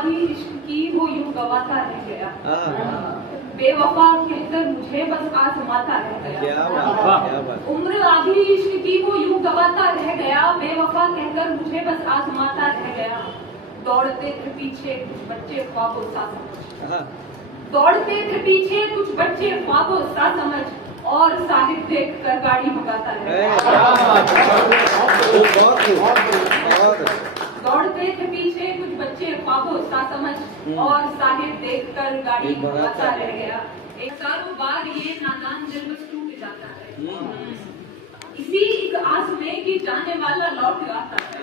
आधी इश्क की वो यूं गवाता रह गया, बेवफा कहकर मुझे बस आजमाता रह गया। क्या बात, क्या बात। उम्र आधी इश्क की वो यूं गवाता रह गया, बेवफा कहकर मुझे बस आजमाता रह गया। दौड़ते थे पीछे कुछ बच्चे ख्वाबों सा समझ, दौड़ते थे पीछे कुछ बच्चे ख्वाबों सा समझ, और साहिब देख कर गाड़ी भगाता रह गया। दौड़ते थे पीछे कुछ बच्चे ख्वाबों सा समझ, और साहिब देख कर गाड़ी भगाता रह गया। एक सालों बार ये नादान दिल बस टूट जाता है, इसी एक आस में कि जाने वाला लौट आता है।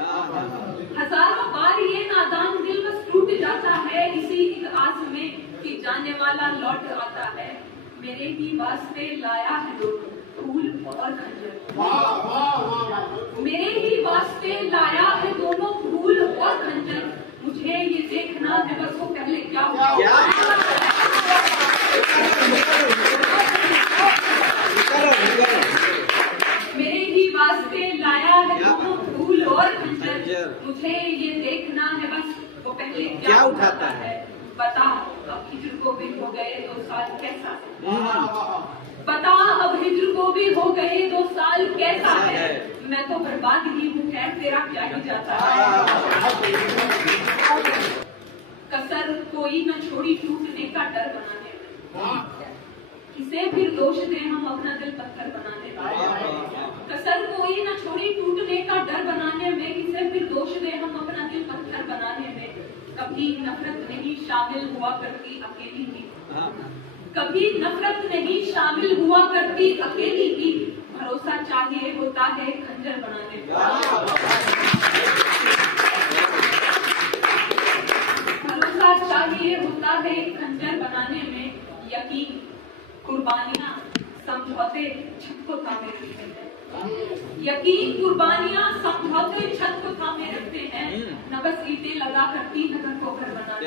हजारों बार ये नादान दिल बस टूट जाता है, इसी एक आस में कि जाने वाला लौट आता है। मेरे ही वास्ते लाया है दोनों फूल और खंजर, मेरे ही वास्ते लाया है दोनों फूल और खंजर। मुझे ये देखना है बस वो पहले क्या हुआ। मेरे ही वास्ते लाया है दोनों फूल और खंजर, मुझे ये देखना है बस वो पहले क्या उठाता है। बता अब हिजर को भी हो गए 2 साल कैसा है, बता अब हिजर को भी हो गए 2 साल कैसा है। मैं तो बर्बाद ही हूँ, खैर तेरा क्या ही जाता है। कसर कोई न छोड़ी टूटने का डर बनाने में, किसे फिर दोष दे हम अपना दिल पत्थर बनाने में। कसर कोई न छोड़ी टूटने का डर बनाने में, किसे फिर दोष दे हम अपना दिल पत्थर बनाने में। कभी नफरत नहीं शामिल हुआ करती अकेली ही, कभी नफरत नहीं शामिल हुआ करती अकेली ही। भरोसा चाहिए होता है खंजर बनाने में, भरोसा चाहिए होता है खंजर बनाने में। यकीन कुर्बानियां समझौते छत को थामे रखते हैं, यकीन कुर्बानियां समझौते छत को थामे रखते हैं। न बस ईंटें लगा करती न घर को घर बनाने,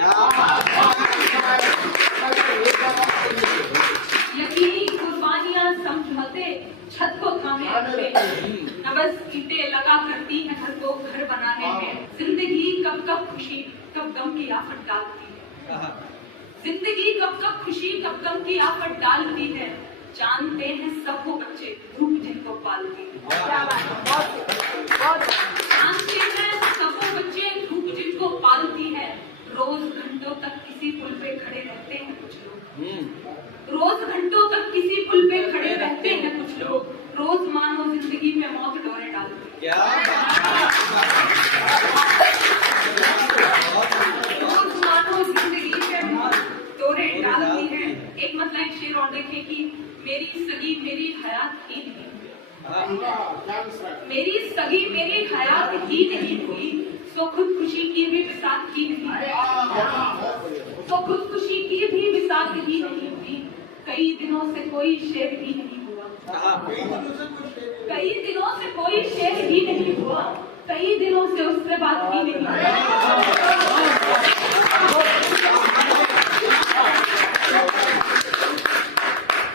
यकीन कुर्बानियां समझौते छत को थामे रखते हैं। न बस ईंटें लगा करती है घर को घर बनाने में। जिंदगी कब कब खुशी कब गम की आफत डालती है, जिंदगी कब कब खुशी कब गम की आफत डालती है। जानते हैं सब वो बच्चे धूप जिनको पालती है, जानते हैं सब वो बच्चे धूप जिनको पालती है। रोज घंटों तक किसी पुल पे खड़े रहते हैं कुछ लोग, रोज घंटों तक किसी पुल पे खड़े रहते हैं कुछ लोग। रोज मानो जिंदगी में मौत डोरे डालती है, रोज मानो जिंदगी में मौत डोरे डालती है। एक मतलब एक शेर और देखे कि मेरी सगी मेरी हयात ही नहीं, मेरी सगी मेरी हयात ही नहीं हुई, सो खुदकुशी की भी विसाख ही नहीं, सो खुदकुशी की भी विसाख ही नहीं हुई। कई दिनों से कोई शेर ही नहीं हुआ, कई दिनों से कोई शेर ही नहीं हुआ, कई दिनों से उससे बात ही नहीं हुई।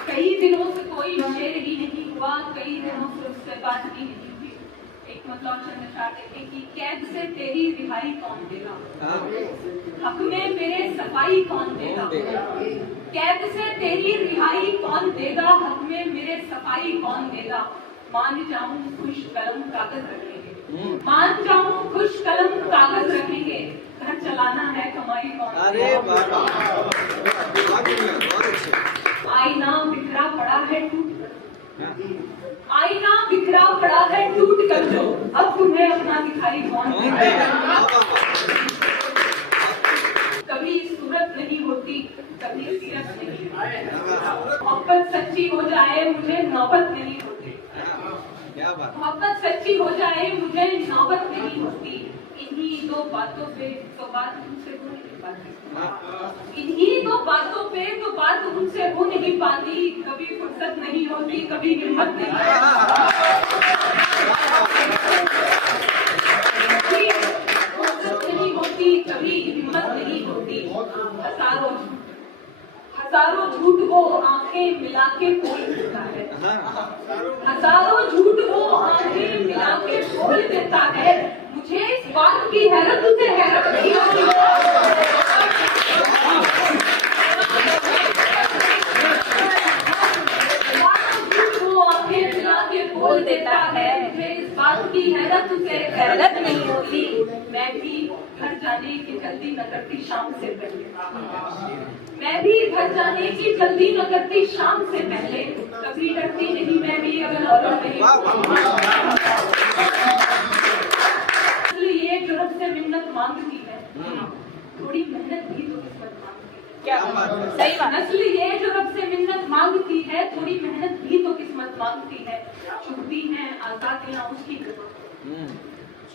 कई दिनों से कोई शेर ही नहीं हुआ, कई दिनों से उससे बात ही नहीं हुई। एक मतलब चंद्रशेखर देखे कि कैद से तेरी रिहाई कौन देगा, हक में मेरे सफाई कौन देगा। कैद से तेरी रिहाई कौन देगा, हक में मेरे सफाई कौन देगा। मान जाऊं खुश कलम कागज रखेंगे, मान जाऊं खुश कलम कागज रखेंगे, घर चलाना है कमाई कौन। अरे वाह, आईना बिखरा पड़ा है टूट कर, आईना बिखरा पड़ा है टूट कर जो, अब तुम्हें अपना दिखाई कौन देगा। कभी सूरत नहीं होती कभी सीरत नहीं, मोहब्बत सच्ची हो जाए मुझे नौबत नहीं होती, मोहब्बत सच्ची हो जाए मुझे नौबत नहीं होती। इन्हीं दो बातों पे तो बात तुमसे हो नहीं पाती, इन्हीं दो बातों पे तो बात उनसे हो नहीं पाती। कभी फुर्सत नहीं होती कभी हिम्मत नहीं, कभी फुर्सत नहीं होती कभी हिम्मत नहीं होती। हजारों झूठ वो आंखें मिला के बोल देता है, हजारों झूठ वो आंखें मिला के बोल देता है। मुझे इस बात की हैरत उसे हैरत नहीं होती। जाने की जल्दी न करती शाम से पहले, मैं भी घर जाने की जल्दी न करती शाम से पहले, कभी डरती नहीं मैं भी अगर औरत नहीं। ये जो रब से मिन्नत मांगती है, थोड़ी मेहनत भी तो किस्मत मांगती है। क्या बात है? सही बात। नस्ल ये जो रब से मिन्नत मांगती है, थोड़ी मेहनत भी तो किस्मत मांगती है। चुभती हैं आजादियां उसकी जहाँ,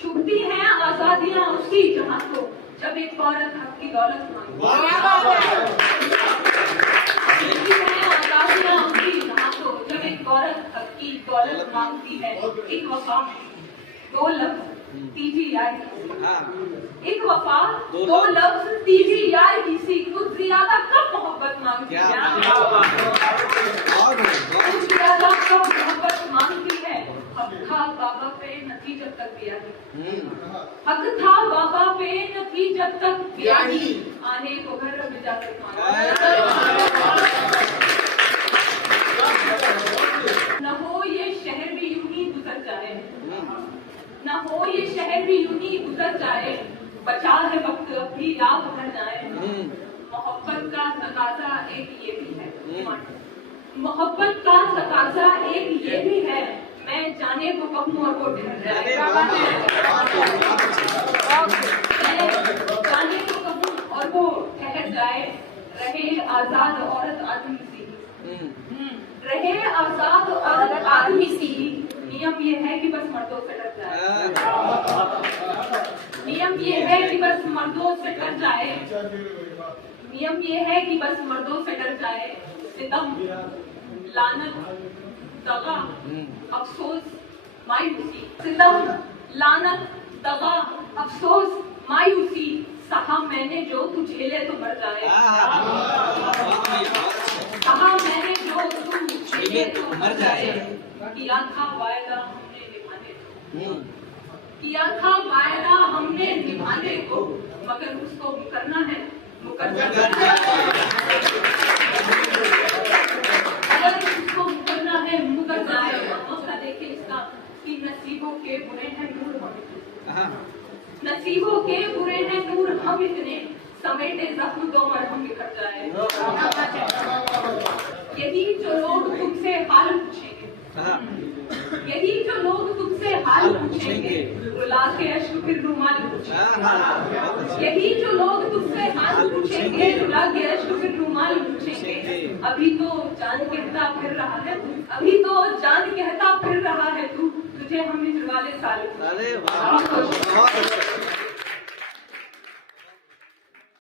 चुभती हैं आजादियां उसकी जहाँ को, जब एक औरत हक की दौलत मांगती है। आजादियां उसकी जहाँ को, जब एक औरत हक की दौलत मांगती है। एक वफा दो लफ्ज तीजी यार की, एक वफा दो लफ्ज तीजी यार की सी, कुछ ज्यादा कब मोहब्बत मांगती है, कुछ ज्यादा कब मोहब्बत मांगती है। हक था बाबा पे नथी जब तक ब्याही, हक था बाबा पे नथी जब तक ब्याही, आने को घर अब इजाजत न हो ये शहर भी यूं ही गुजर जाए, न हो ये शहर भी यूं ही गुजर जाए, बचा है वक्त अब भी याद भर जाए। मोहब्बत का तकाजा एक ये भी है, मोहब्बत का तकाजा एक ये भी है, मैं जाने को कहूँ और वो ठहर जाए। मैं जाने को कहूँ और वो ठहर जाए, रहे आजाद औरत आदमी सी, रहे आजाद औरत आदमी सी, नियम ये है कि बस मर्दों से डर जाए, नियम ये है कि बस मर्दों से डर जाए, नियम ये है कि बस मर्दों से डर जाए। सितम लानत दगा अफसोस मायूसी, सितम लानत दगा अफसोस मायूसी, सहा मैंने जो तू झेले तो मर जाए, सहा मैंने जो तू झेले तो मर जाए। किया था वायदा हमने निभाने को, किया था वायदा हमने निभाने को, मगर उसको मुकरना है, मुकरना अगर उसको मुकरना है मुकर जाए। मौका देखे इसका कि नसीबों के बुरे हैं नूर हम, नसीबों के बुरे हैं नूर हम इतने, समेटे जख्म दो मरहम बिखर जाए। यदि जो लोग तुमसे हाल पूछेंगे, यदि जो लोग तुमसे हाल पूछेंगे, रुला के अश्क फिर रुमाल पूछेंगे, यदि जो लोग तुमसे हाल पूछेंगे, रुला के अश्क फिर रुमाल पूछेंगे। अभी तो जान कहता फिर रहा है तू, अभी तो जान कहता फिर रहा है तू, तुझे हम हिजर वाले साल। अरे वाह, बहुत अच्छा।